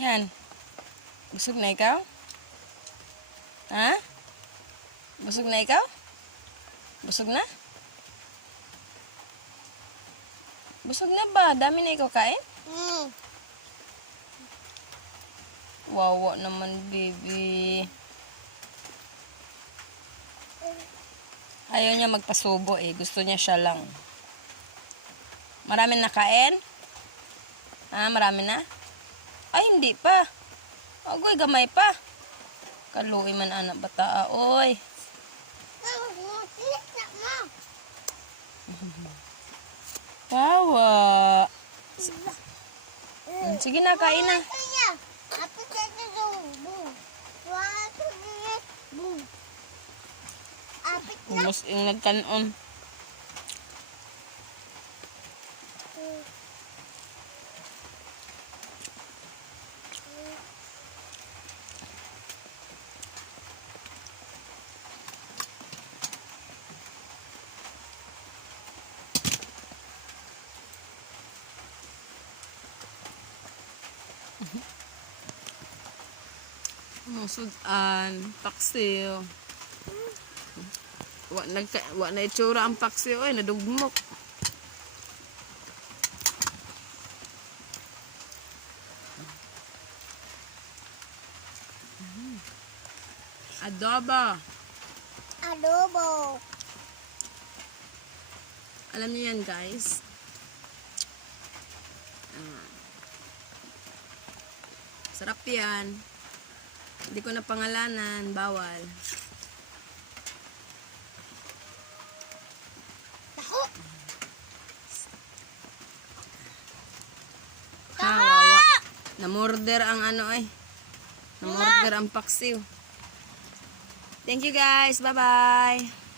Yan. Busog na ikaw? Ha? Busog na ikaw? Busog na? Busog na ba? Dami na ikaw kain? Wawa naman, baby. Ayaw niya magpasubo eh. Gusto niya siya lang. Marami na kain? Marami na? Ay, hindi pa. Agoy, gamay pa. Kaluoy man anak bata, oy. Wawa. Sige na, kain na. Umus yung nagkanon. Musudan, paksiw. Wa na itsura ang paksiw ay nadugmok. Adobo. Alam niyo yan, guys. Sarap yan. Hindi ko na pangalanan, bawal. Wawa. Namorder ang ano ay. Namorder ang paksiw. Thank you guys. Bye-bye.